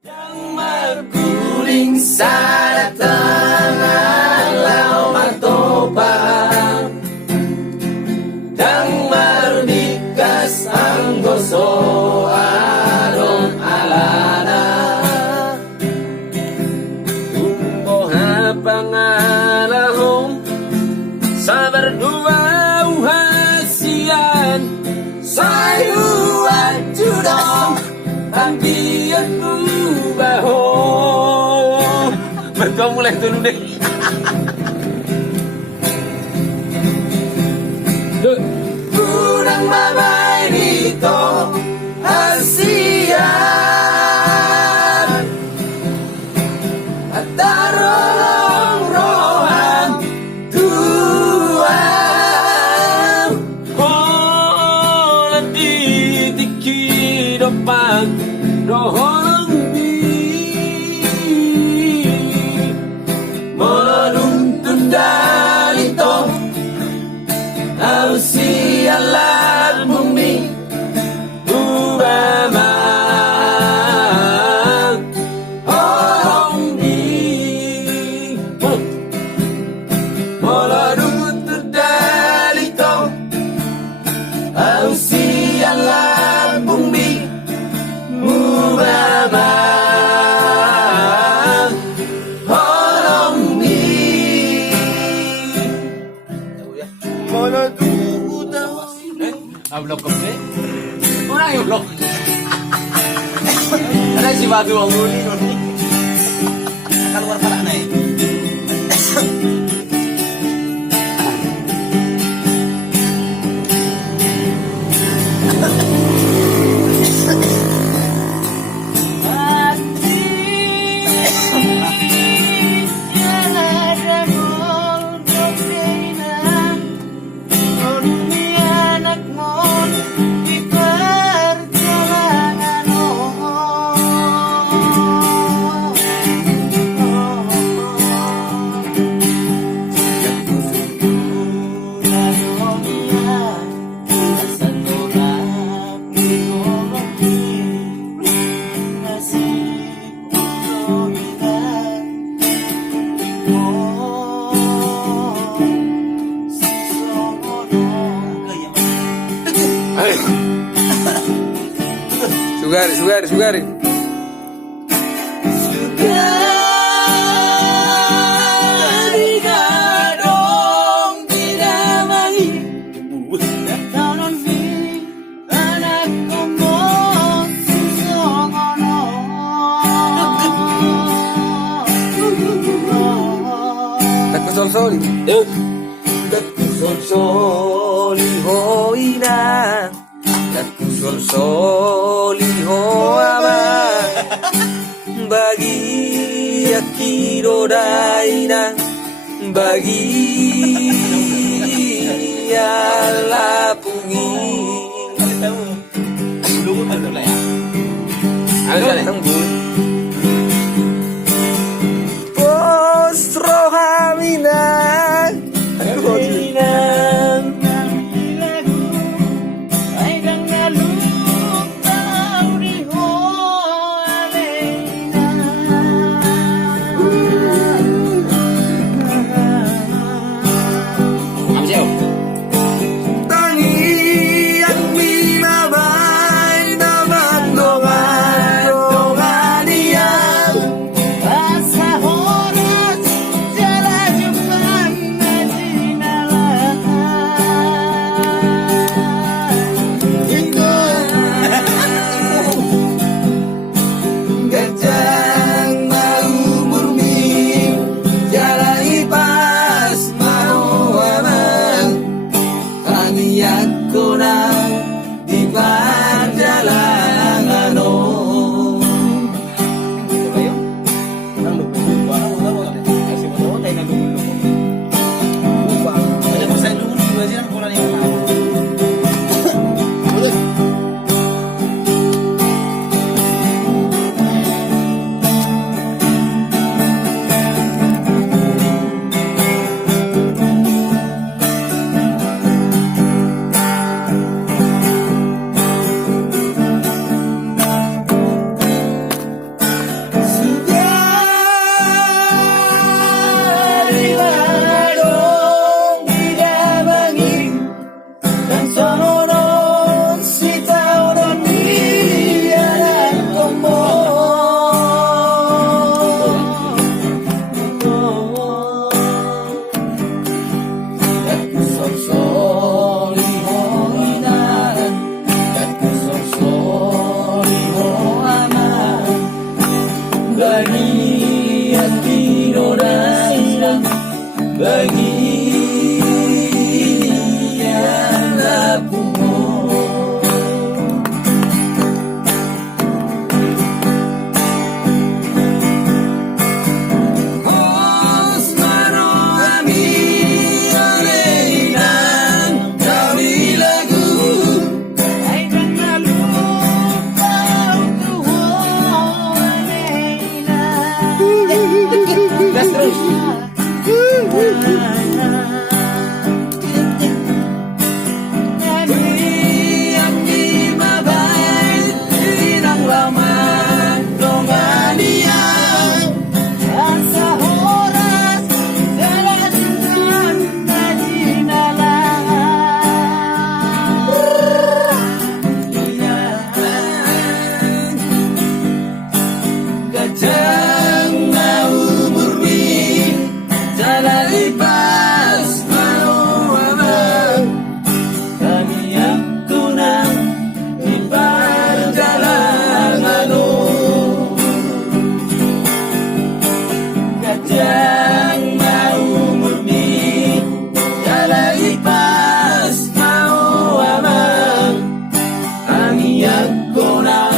Yang berguling sa tangalaw matopang Yang mardikas ang goso aron alana Tumbuha pangalahong sa berdua uhasian Sayuan judong tapi aku baho Kau mulai dulu deh Kurang babay dito Asian At darong-rohan Tuang Oh, natitikidopan Rohong Menuntun dalito Ausialat bumi Ubama Hong di Menuntun dalito Ausialat bumi Ubama Blok kape? Mana yang blok? Ada si batu anggur ini. Akan luar pada naik. Sugari. Sugari gadong dinamai Tanon fili anak kombon susongono Takku sol-soli Takku sol-soli hoina Takku sol-soli hoama Bagi akiro daina Bagi alapungi Postro hamina bagian dapurmu. Gonna